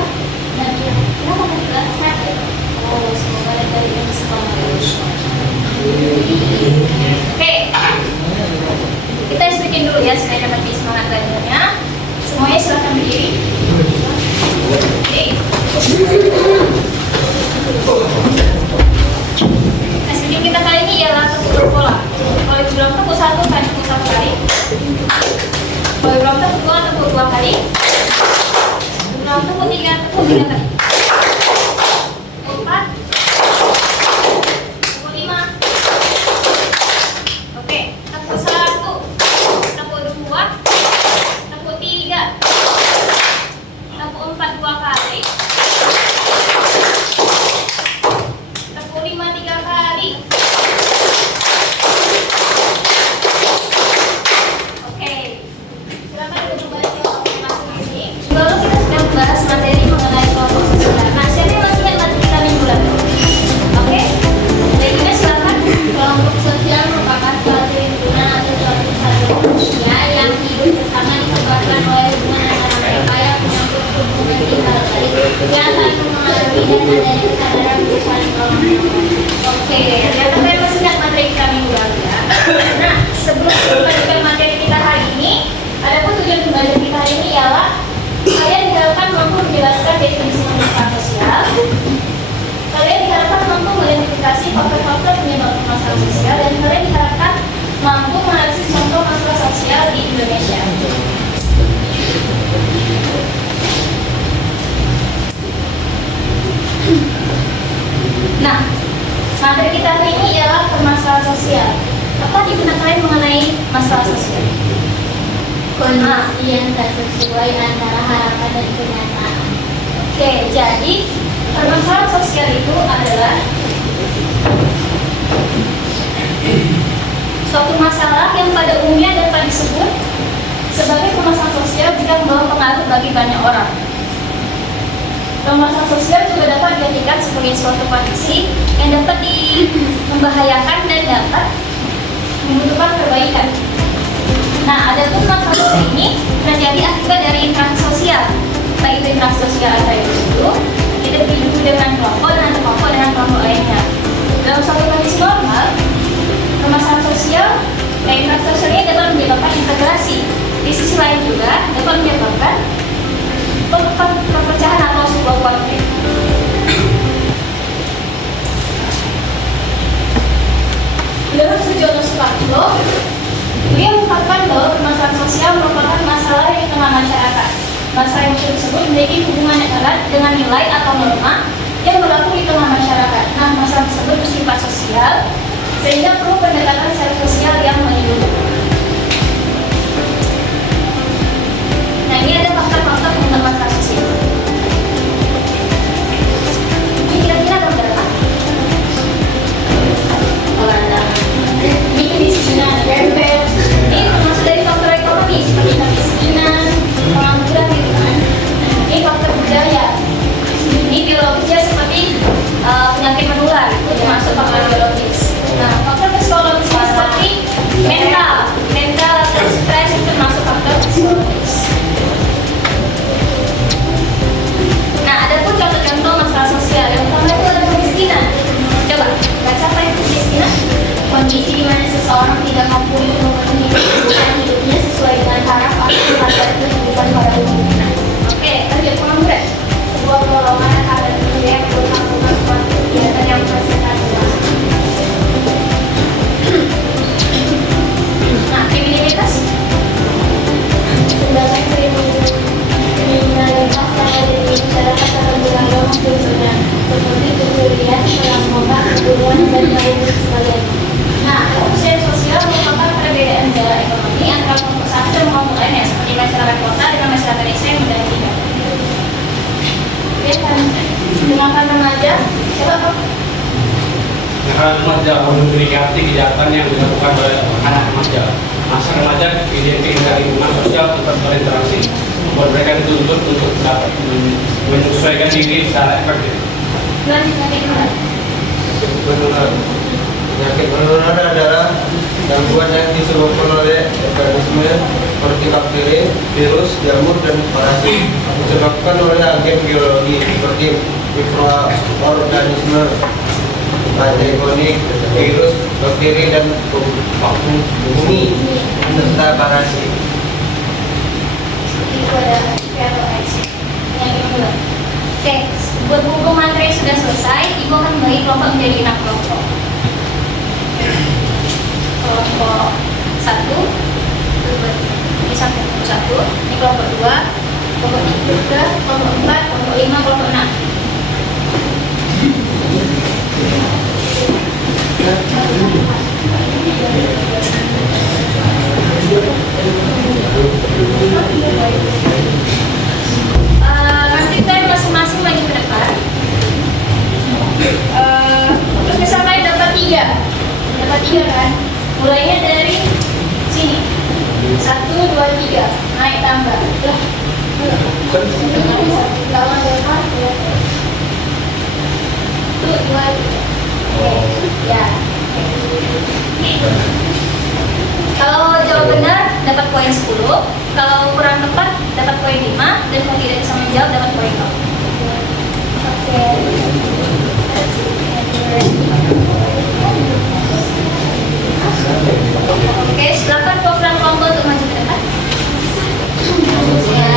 kah? Nadia. Kenapa Nadia? Kenapa? Oh, semoga dari yang sekolah. Oke, kita speaking dulu ya supaya dapat semangat belajarnya. Semuanya silakan berdiri. Oke. Nah, speaking kita kali ini ialah tepuk berpola. Kalau ibu bilang tepuk satu, kan tepuk satu kali. Kalau ibu bilang tepuk dua kali. Ibu bilang tepuk tiga kali. Empat. Tepuk lima. Oke, tepuk satu. Tepuk dua. Tepuk tiga. Tepuk empat dua kali. Tepuk lima tiga kali. Oke, silakan duduk kembali ke tempat masing-masing. Lalu kita sedang membahas materi mengenai kelompok sosial. Nah, siapa yang masih ingat materi kita minggu lalu? Oke, baiknya silakan. Kelompok sosial merupakan suatu lingkungan atau suatu kesatuan manusia yang hidup bersama disebabkan oleh hubungan antara mereka yang menyangkut hubungan tinggal balik yang saling mempengaruhi dan adanya kesadaran untuk saling tolong-menolong. Oke, ternyata kalian masih ingat materi kita minggu lalu ya. Nah, sebelum kita lanjutkan materi kita hari ini, adapun tujuan pembelajaran kita hari ini ialah kalian diharapkan mampu menjelaskan definisi masalah sosial. Kalian diharapkan mampu mengidentifikasi faktor-faktor penyebab masalah sosial dan kalian diharapkan mampu menganalisis contoh masalah sosial di Indonesia. Nah, materi kita hari ini ialah permasalahan sosial. Apa digunakan kalian mengenai masalah sosial? Kondisi yang tak sesuai antara harapan dan kenyataan. Oke, jadi permasalahan sosial itu adalah suatu masalah yang pada umumnya dapat disebut sebagai permasalahan sosial jika membawa pengaruh bagi banyak orang. Permasalahan sosial juga dapat diartikan sebagai suatu kondisi yang dapat membahayakan dan dapat membutuhkan perbaikan. Nah, ada pun masalah ini terjadi akibat dari interaksi sosial, baik itu interaksi sosial antara individu, individu dengan kelompok dengan kelompok lainnya. Dalam suatu kondisi normal, permasalahan sosial, interaksi sosial ini dapat menyebabkan integrasi. Di sisi lain juga dapat menyebabkan perpecahan atau sebuah konflik. Menurut Sujono Suparto, beliau mengungkapkan bahwa permasalahan sosial merupakan masalah yang di tengah masyarakat. Masalah yang tersebut memiliki hubungan yang erat dengan nilai atau norma yang berlaku di tengah masyarakat. Nah, masalah tersebut bersifat sosial, sehingga perlu pendekatan secara sosial yang menyeluruh. Nah, ini ada faktor-faktor tentang masalah sosial. Ini kira-kira ada berapa? Ini kemiskinan, gembel. Ini termasuk dari faktor ekonomi seperti kemiskinan, pengangguran gitu kan. Ini faktor budaya. Ini biologisnya seperti penyakit menular, itu termasuk faktor biologis. Nah, faktor psikologis seperti mental atau stres itu termasuk faktor psikologis. Nah, ada pun contoh-contoh masalah sosial. Yang pertama itu ada kemiskinan. Coba, baca apa itu kemiskinan? Kondisi di mana seseorang tidak mampu memenuhi kebutuhan hidupnya sesuai dengan harapan agar kehidupan pada umumnya. Oke, lanjut pengangguran. Sebuah golongan ada yang berhubungan suatu kegiatan yang menghasilkan uang. Nah, kriminalitas. Tindakan kriminalitas yang ada di masyarakat tertentu yang maksudnya seperti pencurian, perampokan, pembunuhan, dan lain sebagainya. Nah, usia sosial merupakan perbedaan jarak ekonomi antara kelompok satu dan kelompok lainnya, seperti masyarakat kota dengan masyarakat desa yang mudah tidak. Oke, dengan remaja, coba Pak. Karena remaja memiliki kejahatan yang dilakukan oleh anak remaja. Masa remaja identik dari lingkungan sosial tetap berinteraksi, membuat mereka dituntut untuk dapat menyesuaikan diri secara efektif. Lanjut nanti gimana? Penyakit menular adalah Gangguan yang disebabkan oleh organisme seperti bakteri, virus, jamur, dan parasit disebabkan oleh agen biologi seperti mikroorganisme, patogenik, virus, bakteri, dan bumi serta parasit. Itu adalah PLX yang kedua. Oke, berhubung materi sudah selesai, Ibu akan membagi kelompok menjadi 6 kelompok. Kelompok 1, ini sampai kelompok 1, ini kelompok 2, kelompok 3, kelompok 4, kelompok 5, kelompok 6. Nanti kalian masing-masing maju ke depan. Terus misal kalian dapat 3 kan? Mulainya dari sini. 1, 2, 3, naik tambah. Lawan depan ya. 1, 2, 3. Ya. Kalau jawab benar dapat poin 10, kalau kurang tepat dapat poin 5, dan kalau tidak bisa menjawab dapat poin 0. Oke. Oke, silakan program kelompok untuk maju ke depan. Ya.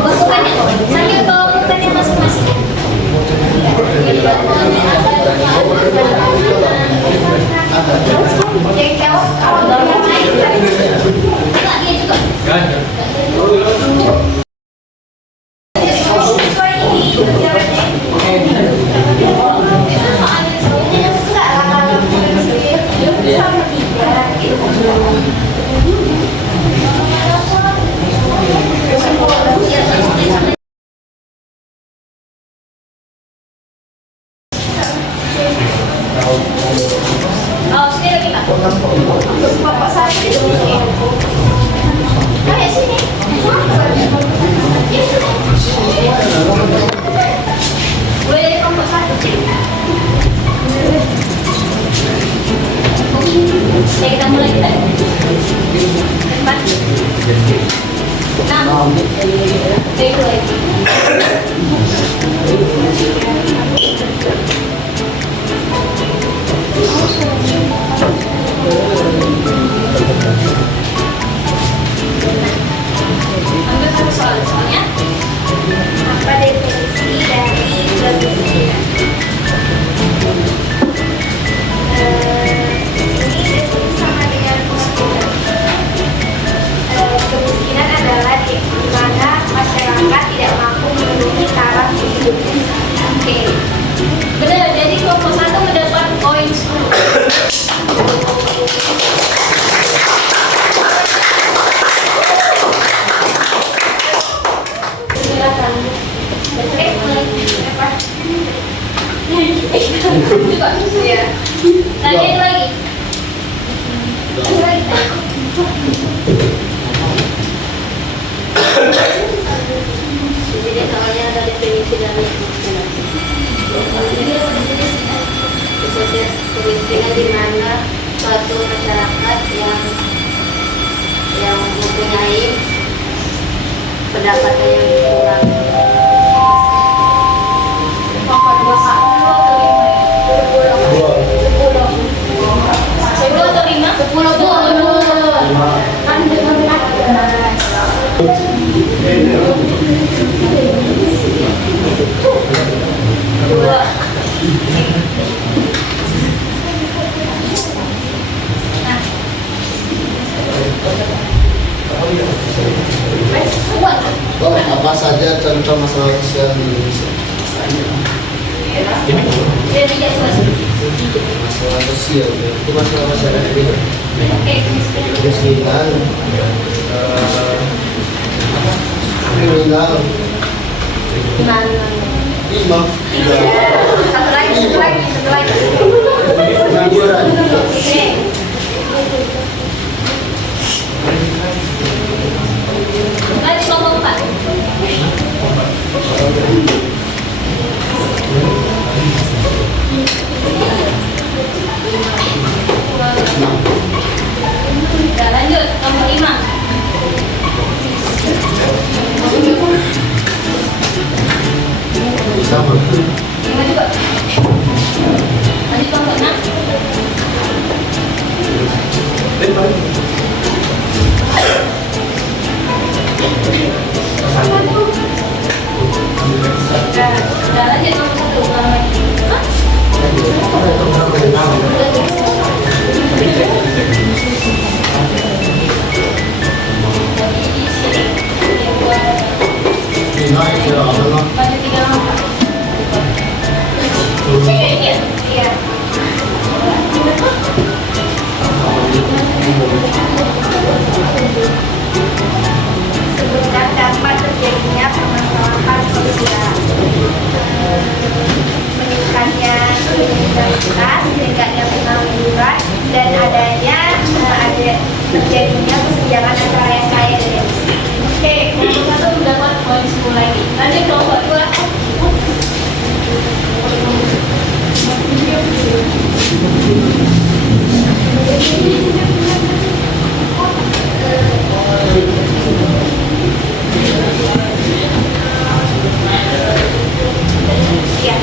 Bukukannya, sambil bawa bukukannya masing-masing. Yang jawab kalau yang lain, enggak dia juga. Sesuai ini jawabannya. Oh, sini lagi Pak. Bapak saya di sini. Kayak sini. Boleh dari kelompok 1. Oke, kita mulai dari 4, 6, itu lagi. Ambil satu soalnya. Apa definisi dari kemiskinan? Ini definisi sama dengan kemiskinan. Kemiskinan adalah di mana masyarakat tidak mampu memenuhi taraf hidup. Oke, benar. Jadi kelompok 1 mendapat poin 10. Coba, ya. Tanya itu lagi. Jadi soalnya ada definisi dari kemiskinan. Kemiskinan di mana suatu masyarakat yang mempunyai pendapatan yang kurang. Kelompok 2 Pak. 10 atau 5? 10. Kan dengan 2. Apa saja contoh masalah sosial di Indonesia? Dia tidak selesai. Masalah sosial itu masalah masyarakat ini. Oke, kemiskinan. Kemiskinan, kriminal, imam, Satu lagi. pengangguran. Oke. Lanjut kelompok 4. Lima juga. Lanjut kelompok 6. Udah lanjut kelompok 1. Ulang lagi. Hah? Jadi di sini yang buat baju 3 langkah. Iya. Sebutkan dampak terjadinya permasalahan sosial. Meningkatnya kriminalitas, meningkatnya pengangguran, dan adanya terjadinya kesenjangan antara yang kaya dan yang miskin. Oke, kelompok 1 mendapat poin 10 lagi. Lanjut kelompok 2. Iya.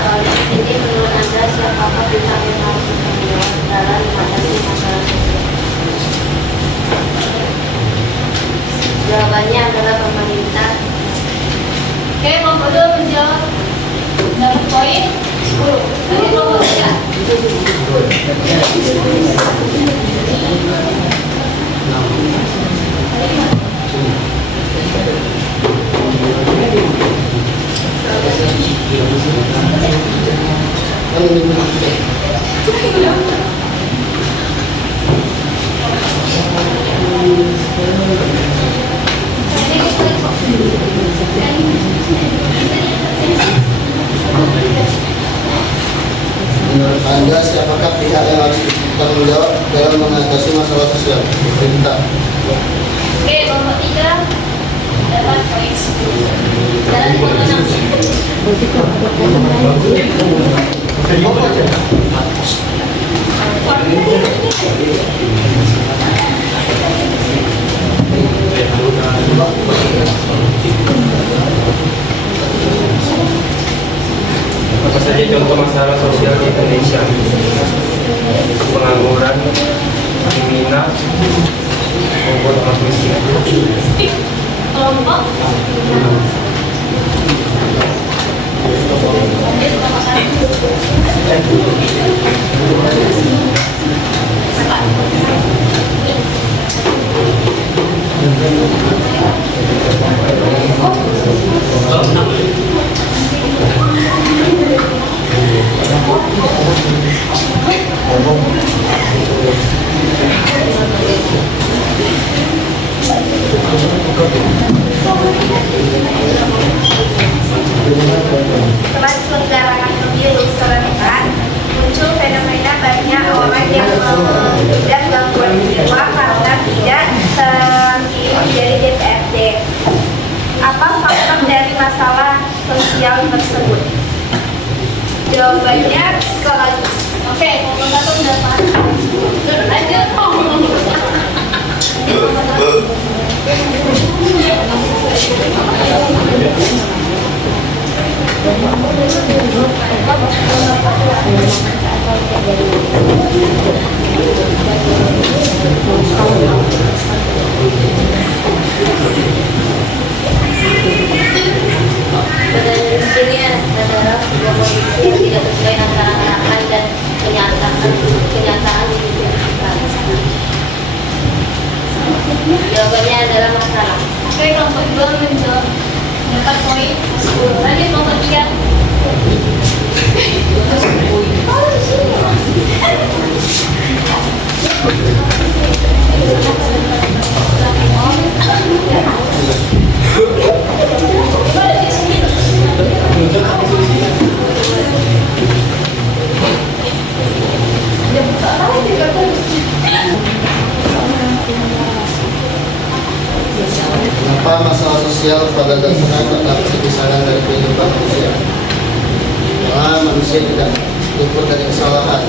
Soal ini menurut Anda siapakah pihak yang harus bertanggung jawab dalam menghadapi masalah sosial? Jawabannya adalah pemerintah. Oke, kelompok 2 menjawab dapat poin 10. Lanjut kelompok 3. Menurut Anda, siapakah pihak yang harus bertanggung jawab dalam mengatasi masalah sosial? Pemerintah. Oke, kelompok 3 dapat poin 10. Jalan kelompok 6. Apa saja contoh masalah sosial di Indonesia? Pengangguran, kriminal, maupun orang miskin. Kelompok lanjut kelompok 1. Setelah diselenggarakan pemilu serentak, muncul fenomena banyak orang yang mengidap gangguan jiwa karena tidak terpilih menjadi DPRD. Apa faktor dari masalah sosial tersebut? Jawabannya psikologis. Oke, kelompok 1 mendapat. Lanjut pada sini adalah sebuah kondisi yang tidak sesuai antara harapan dan kenyataan hidup kita. Jawabannya adalah masalah. Oke, kelompok 2 menjawab dapat poin 10. Lanjut kelompok 3. Kenapa masalah sosial pada dasarnya tak dapat dipisahkan dari kehidupan manusia? Karena manusia tidak luput dari kesalahan.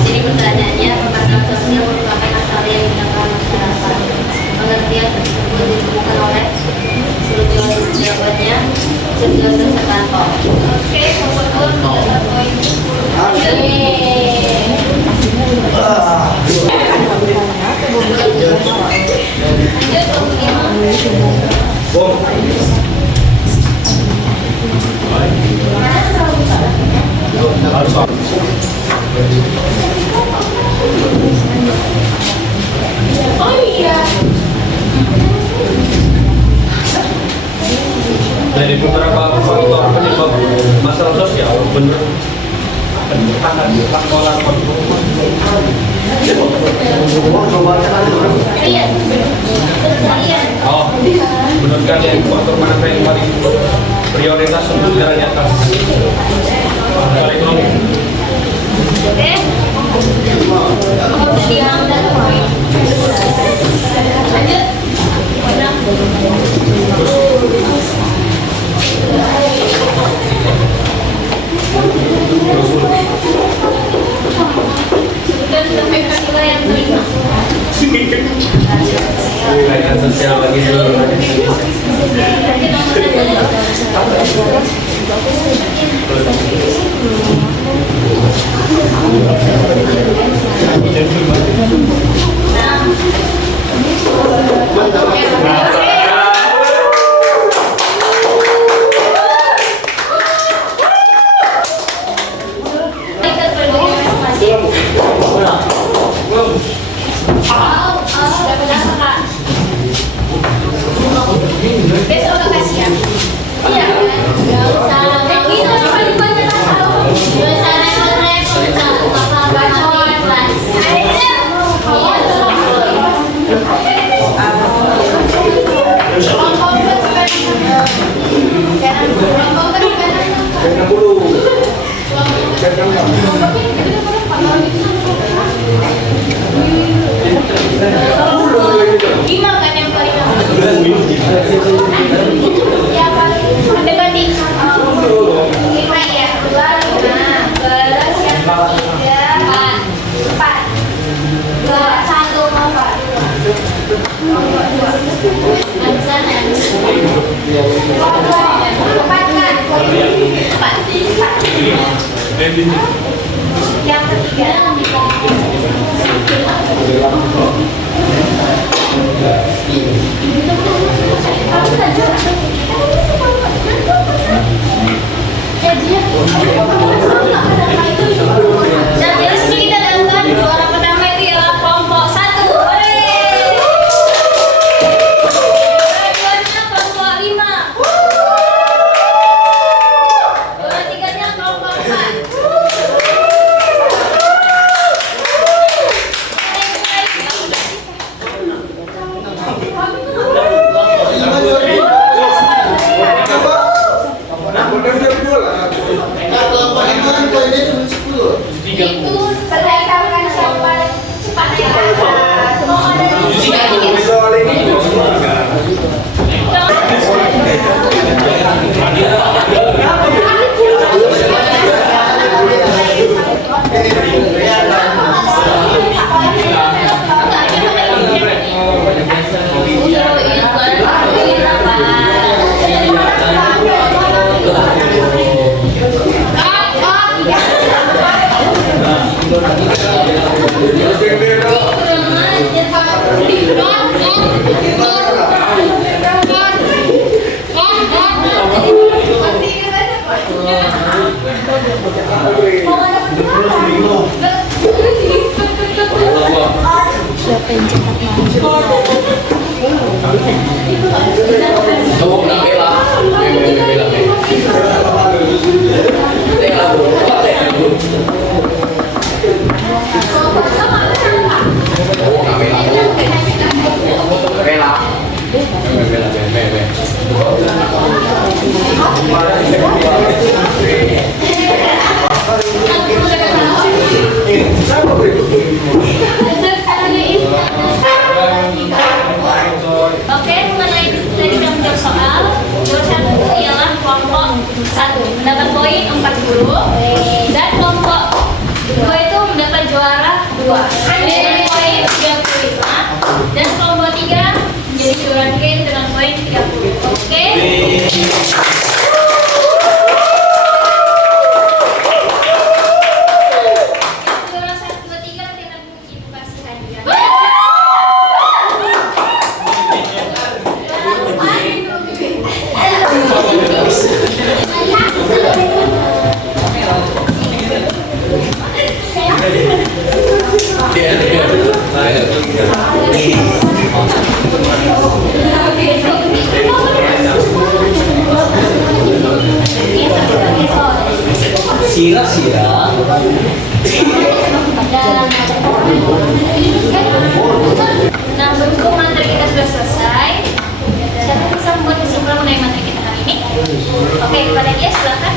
Jadi pertanyaannya, pembatasan sosial merupakan masalah yang dirasakan masyarakat. Pengertian tersebut ditemukan oleh seluruh jawabannya kejelasan sekantor. Oke, nomor 2 poin. Oh iya. Dari beberapa faktor penyebab masalah sosial, benar Oh, menurut kalian faktor mana yang paling prioritas untuk jalan di atas? Faktor ekonomi. Oke. Kaitan sosial bagi seluruh Besok udah kasih ya? Iya. Gak usah. Kita paling banyak tahu. Gak usah repot-repot. Apa-apa kelas. Lima kan yang paling ya paling mendekati 5 ya. 2, 5. Terus yang ketiga 4. 2, 1, 4. Yang ketiga dan dari sini kita datang juara pertama itu ialah kelompok 1. Keduanya kelompok 5. Juara tiganya kelompok 4. Itu berdasarkan siapa cepat ya. Semua ada di Soal ini Oke, mengenai tadi sudah menjawab soal. Jawab satu itu ialah kelompok 1 mendapat poin 40 dan kelompok 2 itu mendapat juara 2 dengan poin 35 dan kelompok 3 menjadi juara 3 dengan poin 30. Oke. Juara 1, 2, 3 nanti akan ibu kasih hadiah. Sira-sira. Nah, berhubung materi kita sudah selesai, siapa yang bisa membuat kesimpulan mengenai materi kita hari ini? Oke, kepada dia silakan.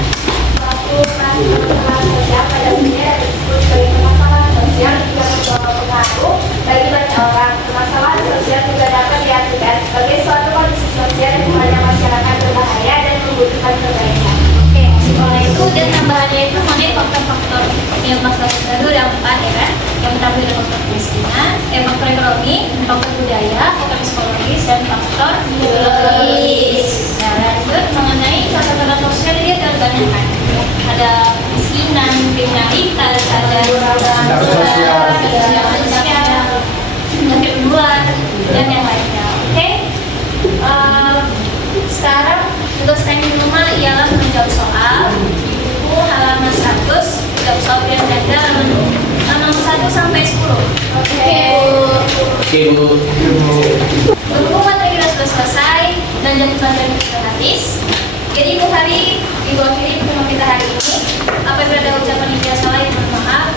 Suatu permasalahan sosial pada umumnya disebut sebagai permasalahan sosial yang membawa pengaruh bagi banyak orang. Permasalahan sosial juga dapat diartikan sebagai suatu kondisi sosial yang kepada masyarakat berbahaya dan membutuhkan perbaikan. Oke, sekolah itu dan tambahannya itu mengenai faktor-faktor yang masalah sosial itu ada 4 ya kan? Yang pertama ada faktor kemiskinan, faktor ekonomi, faktor budaya, faktor psikologis, dan faktor biologis. Nah, lanjut mengenai faktor-faktor sosial dia ada banyak kan? Ada kemiskinan, kriminalitas, ada sosial, penyakit menular, dan yang lainnya. Oke? Sekarang tugas kami di rumah ialah menjawab soal di buku halaman 100, jawab soal pilihan ganda halaman 1 sampai 10. Oke. Oke, Bu. Berhubung materi kita sudah selesai dan jam pelajaran kita sudah habis, jadi Ibu Hari, Ibu akhiri pertemuan kita hari ini. Apabila ada ucapan yang tidak salah, mohon maaf.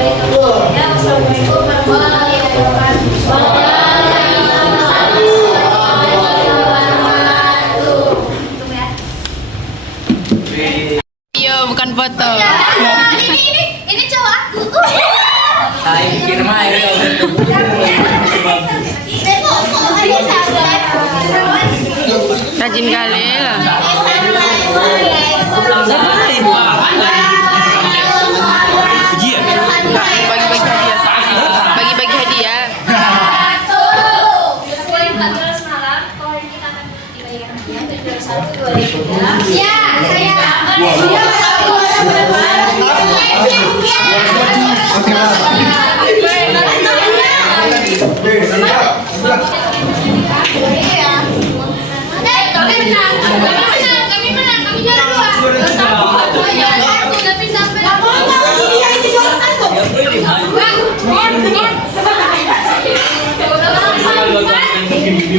Wassalamualaikum warahmatullahi wabarakatuh. Iya, bukan foto. Ini cowok aku. Saya pikir mah ya. Rajin kali lah. Bagi-bagi hadiah. Bagi-bagi hadiah. Sesuai 14 malam, poin kita akan dibayar hadiah dari 1, 2, 3. Ya, saya.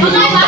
Kami